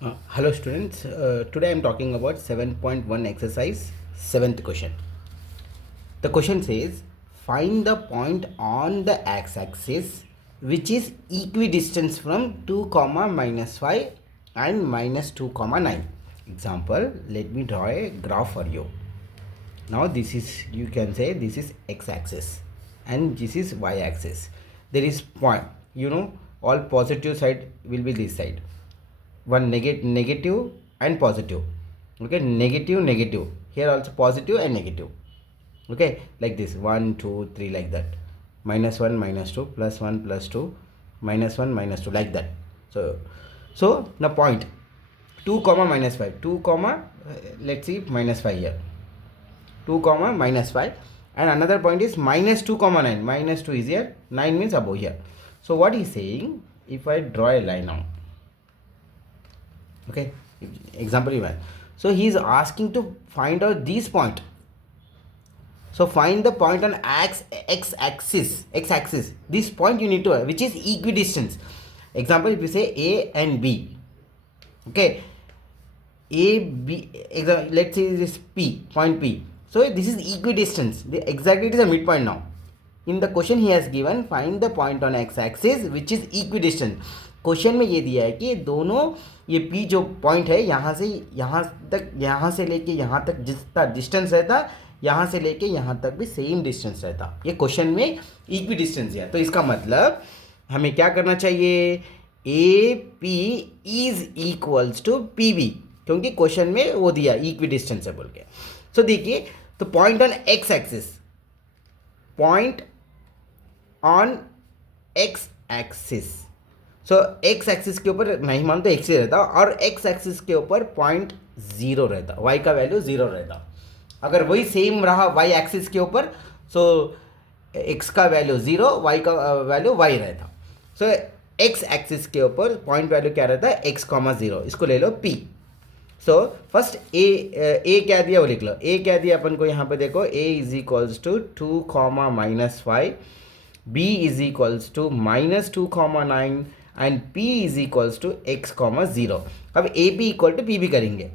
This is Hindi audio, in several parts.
Hello students, today I am talking about 7.1 exercise 7th question. The question says find the point on the x-axis which is equidistant from 2 comma minus 5 and minus 2 comma 9. Example, let me draw a graph for you. Now this is, you can say this is x-axis and this is y-axis. There is point, all positive side will be this side, one negative and positive. Okay, negative, here also positive and negative. Okay, like this, 1 2 3, like that, minus 1 minus 2, plus 1 plus 2, minus 1 minus 2, like that. So the point 2 comma minus 5, 2 comma let's see minus 5 here, 2 comma minus 5, and another point is minus 2 comma 9, minus 2 is here, 9 means above here. So what is saying, if I draw a line now, okay, example even, so he is asking to find out this point. So find the point on x axis, this point you need to, which is equidistant. Example, if you say a and b, okay, a b, let's say this p, point p, so this is equidistant, exactly it is a midpoint. Now in the question he has given find the point on x axis which is equidistant. Question में ये दिया है कि दोनों ये p जो पॉइंट है यहाँ से यहाँ तक, यहाँ से लेके यहाँ तक जितना डिस्टेंस रहता, यहाँ से लेके यहाँ तक भी सेम डिस्टेंस रहता. ये क्वेश्चन में इक्वी डिस्टेंस है, तो इसका मतलब हमें क्या करना चाहिए, A P is equals to P B, क्योंकि क्वेश्चन में वो दिया इक्वी डिस्टेंस है बोल के. सो देखिए, तो point on x axis, point on x axis, so x axis के ऊपर नहीं मान तो एक्स ही रहता, और एक्स एक्सिस के ऊपर पॉइंट जीरो रहता, वाई का वैल्यू जीरो रहता. अगर वही सेम रहा वाई एक्सिस के ऊपर, सो एक्स का वैल्यू जीरो, वाई का वैल्यू वाई रहता. सो एक्स एक्सिस के ऊपर पॉइंट वैल्यू क्या रहता है, एक्स कॉमा जीरो, इसको ले लो पी. सो फर्स्ट ए क्या दिया वो लिख लो. ए क्या दिया अपन को यहाँ पे देखो, A is equals to 2 comma minus 5, B is equals to minus 2 comma 9 and p is equals to X comma zero. अब A P equal to P B करेंगे,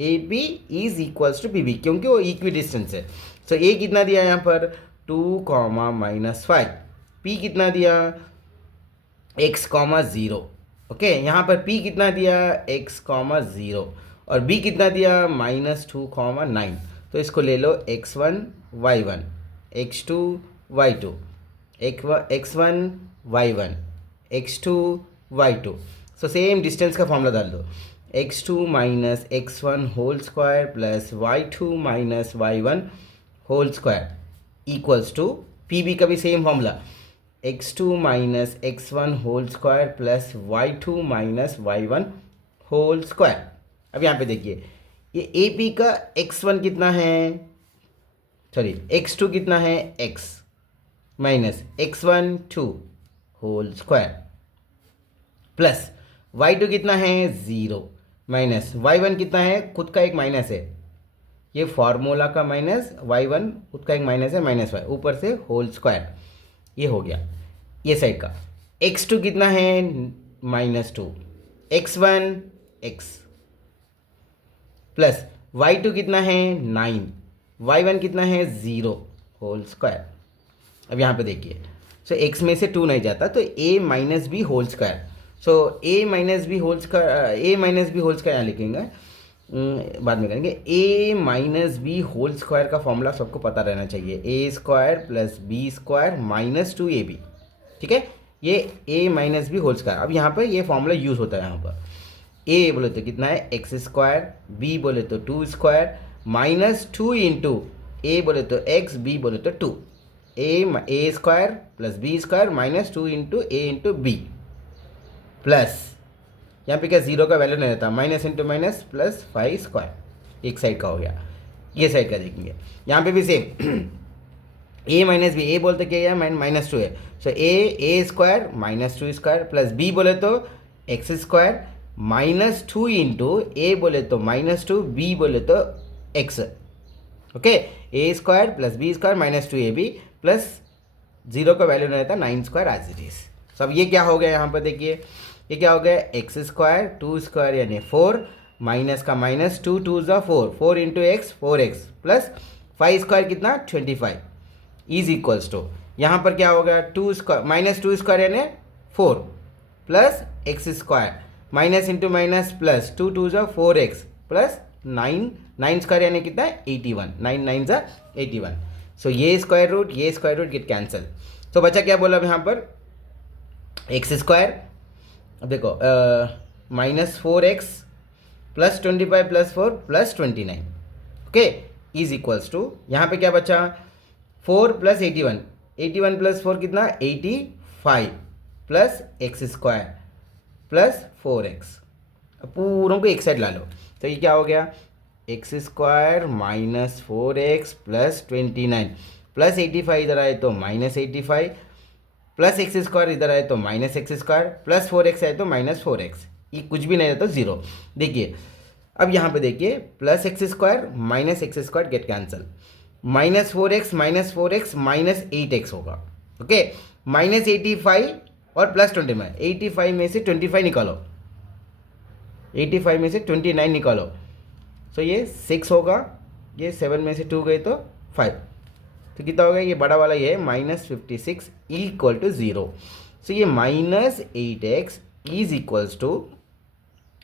A P is equals to P B, क्योंकि वो इक्वी डिस्टेंस है. सो ए कितना दिया यहाँ पर 2 कॉमा माइनस 5, पी कितना दिया एक्स कॉमा ज़ीरो. ओके, यहाँ पर p कितना दिया एक्स कॉमा ज़ीरो, और b कितना दिया माइनस 2 कॉमा 9. तो इसको ले लो x1 y1, x2 y2, x1 y1, x2 y2. So same distance का फॉर्मूला डाल दो, x2 minus x1 whole square plus y2 minus y1 whole square equals to pb का भी same formula, x2 minus x1 whole square plus y2 minus y1 whole square. अब यहाँ पे देखिए, ये ए पी का x1 कितना है, सॉरी x2 कितना है x minus x1 2 whole square plus y2 कितना है 0 माइनस y1 कितना है, खुद का एक माइनस है, ये फार्मूला का माइनस, y1 खुद का एक माइनस है, माइनस y, ऊपर से होल स्क्वायर. ये हो गया ये साइड का. x2 कितना है minus 2, x1 x plus y2 कितना है 9, y1 कितना है 0 होल स्क्वायर. अब यहाँ पे देखिए, सो x में से 2 नहीं जाता, तो a minus B whole square. So a minus B whole square, a minus B whole square यहाँ लिखेंगे, बाद में करेंगे. a minus B whole square का फॉर्मूला सबको पता रहना चाहिए, A square plus B square minus 2ab. ठीक है, ये a minus B whole square. अब यहाँ पर ये फॉर्मूला यूज़ होता है. यहाँ पर a बोले तो कितना है एक्स स्क्वायर, b बोले तो 2 स्क्वायर माइनस 2 इंटू ए बोले तो x, b बोले तो 2, A square plus B square minus 2 into A into B plus, यहाँ पे क्या जीरो का वैल्यू नहीं रहता, minus into minus plus 5 square. एक साइड का हो गया, ये साइड का देखेंगे. यहाँ पे भी same a minus B, A बोलते क्या है माइनस 2 है, so A square minus 2 square plus b बोले तो X square minus 2 into A बोले तो माइनस 2, बी बोले तो X. Okay, A square plus B square minus 2ab plus zero का वैल्यू नहीं रहता, 9 स्क्वायर एज इट इज. सब ये क्या हो गया यहाँ पर देखिए, ये क्या हो गया एक्स स्क्वायर, 2 स्क्वायर यानी 4, माइनस का माइनस, 2 2 ज़ा 4, 4 into x 4x plus 5 square कितना 25 इज इक्वल्स टू, यहाँ पर क्या हो गया 2 स्क्वायर माइनस 2 स्क्वायर यानी 4 plus x square minus into minus plus 2 2 ज़ा 4x प्लस 9, 9 स्क्वायर यानी कितना 81, 9 9 ज़ा 81। सो ये स्क्वायर रूट गेट कैंसिल। तो बच्चा क्या बोला अब यहाँ पर एक्स स्क्वायर, अब देखो minus 4x plus 25 plus 4 plus 29, okay is equals to, यहाँ पे क्या बचा 4 प्लस 81, 81 प्लस 4 कितना 85 plus x square plus 4x, पूरों को एक साइड ला लो। तो ये क्या हो गया x square minus 4x plus 29 plus 85 इधर आए तो माइनस 85 प्लस एक्स स्क्वायर इधर आए तो minus x square plus 4x आए तो माइनस 4x, ये कुछ भी नहीं रहता तो जीरो। देखिए अब यहाँ पे देखिए plus x square minus x square get cancel, minus 4x minus 4x minus 8x होगा, ओके माइनस 85 और प्लस 25, 85 में से 25 निकालो, 85 में से 29 निकालो, सो ये 6 होगा, ये 7 में से 2 गए तो 5, तो कितना होगा ये बड़ा वाला ये माइनस 56 इक्वल टू 0। सो ये minus 8x is equals to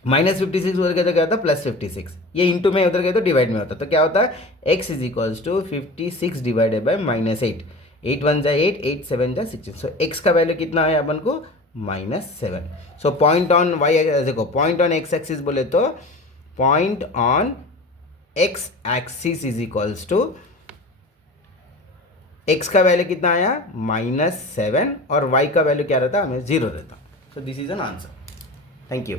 minus 56 उधर गया तो क्या होता है प्लस 56, ये इंटू में उधर गया तो डिवाइड में होता, तो क्या होता है x is equals to 56 divided by minus 8, 8 1 जा 8, 8 7 जा 16। सो x का वैल्यू कितना है अपन को -7। सो पॉइंट ऑन वाई, देखो पॉइंट ऑन एक्स एक्सिस बोले तो point on x axis is equals to x का वैल्यू कितना आया -7 और y का वैल्यू क्या रहता हमें 0 रहता। So this is an answer. Thank you.